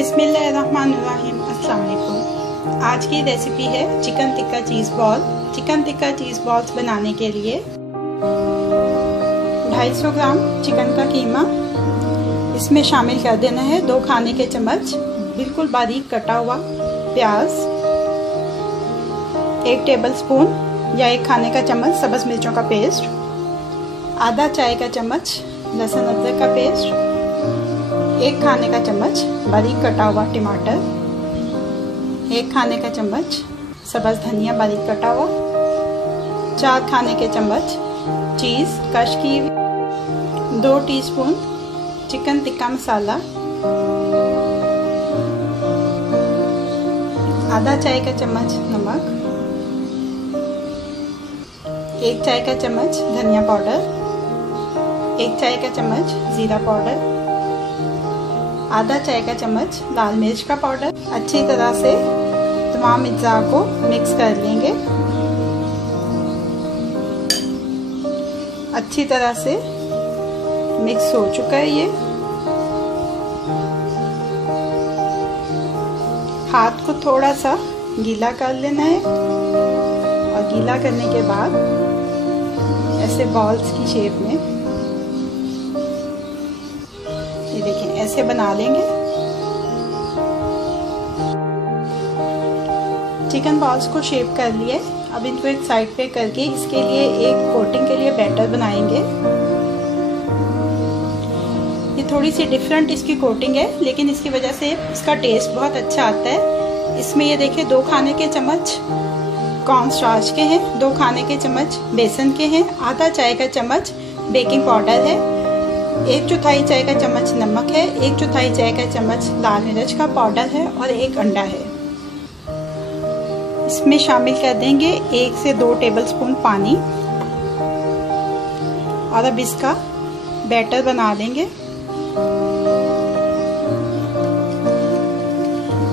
बिस्मिल्लाहिर्रहमानिर्रहीम। अस्सलाम वालेकुम। आज की रेसिपी है चिकन टिक्का चीज़ बॉल। चिकन टिक्का चीज़ बॉल्स बनाने के लिए 250 ग्राम चिकन का कीमा इसमें शामिल कर देना है। 2 खाने के चम्मच बिल्कुल बारीक कटा हुआ प्याज, 1 टेबलस्पून या 1 खाने का चम्मच सब्ज़ मिर्चों का पेस्ट, आधा चाय का चम्मच लहसुन अदरक का पेस्ट, 1 खाने का चम्मच बारीक कटा हुआ टमाटर, 1 खाने का चम्मच सब्ज़ धनिया बारीक कटा हुआ, 4 खाने के चम्मच चीज़ कश की, 2 टीस्पून चिकन टिक्का मसाला, आधा चाय का चम्मच नमक, 1 चाय का चम्मच धनिया पाउडर, 1 चाय का चम्मच जीरा पाउडर, आधा चाय का चम्मच लाल मिर्च का पाउडर। अच्छी तरह से तमाम अज्जा को मिक्स कर लेंगे। अच्छी तरह से मिक्स हो चुका है ये। हाथ को थोड़ा सा गीला कर लेना है और गीला करने के बाद ऐसे बॉल्स की शेप में ये देखें ऐसे बना लेंगे। चिकन बॉल्स को शेप कर लिए। अब इनको एक साइड पे करके इसके लिए एक कोटिंग के लिए बैटर बनाएंगे। ये थोड़ी सी डिफरेंट इसकी कोटिंग है, लेकिन इसकी वजह से इसका टेस्ट बहुत अच्छा आता है। इसमें ये देखिए 2 खाने के चम्मच कॉर्न स्टार्च के हैं, 2 खाने के चम्मच बेसन के हैं, आधा चाय का चम्मच बेकिंग पाउडर है, 1/4 चाय का चम्मच नमक है, 1/4 चाय का चम्मच लाल मिर्च का पाउडर है और 1 अंडा है। इसमें शामिल कर देंगे 1 से 2 टेबलस्पून पानी और अब इसका बैटर बना देंगे।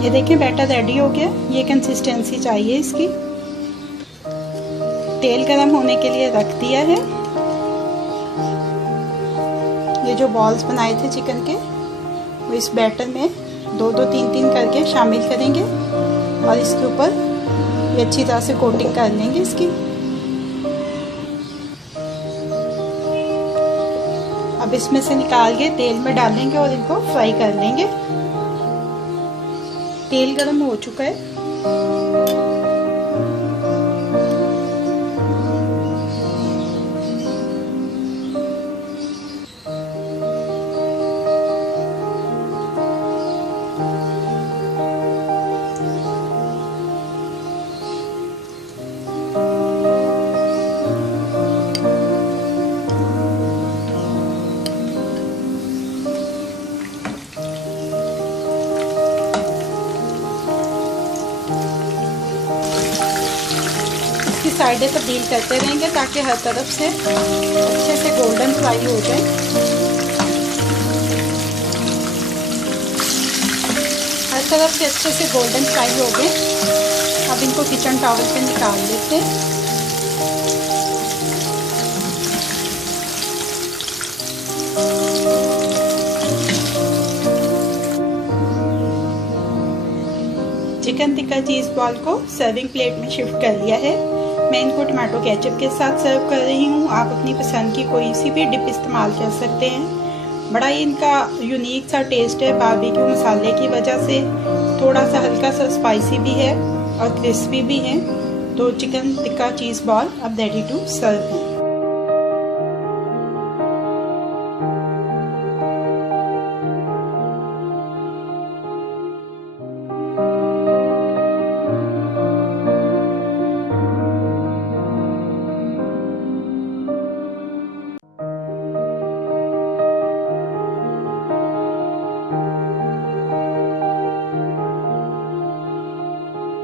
ये देखिए बैटर रेडी हो गया। ये कंसिस्टेंसी चाहिए इसकी। तेल गरम होने के लिए रख दिया है। ये जो बॉल्स बनाए थे चिकन के वो इस बैटर में 2-2, 3-3 करके शामिल करेंगे और इसके ऊपर ये अच्छी तरह से कोटिंग कर लेंगे इसकी। अब इसमें से निकाल के तेल में डालेंगे और इनको फ्राई कर लेंगे। तेल गरम हो चुका है। साइडें तब्दील करते रहेंगे ताकि हर तरफ से अच्छे से गोल्डन फ्राई हो जाए। हर तरफ से अच्छे से गोल्डन फ्राई हो गए। अब इनको किचन टॉवल पे निकाल लेते हैं। चिकन टिक्का चीज़ बॉल को सर्विंग प्लेट में शिफ्ट कर लिया है। मैं इनको टमाटो केचप के साथ सर्व कर रही हूँ। आप अपनी पसंद की कोई सी भी डिप इस्तेमाल कर सकते हैं। बड़ा ही इनका यूनिक सा टेस्ट है बारबेक्यू मसाले की वजह से। थोड़ा सा हल्का सा स्पाइसी भी है और क्रिस्पी भी है। तो चिकन टिक्का चीज़ बॉल अब रेडी टू सर्व है।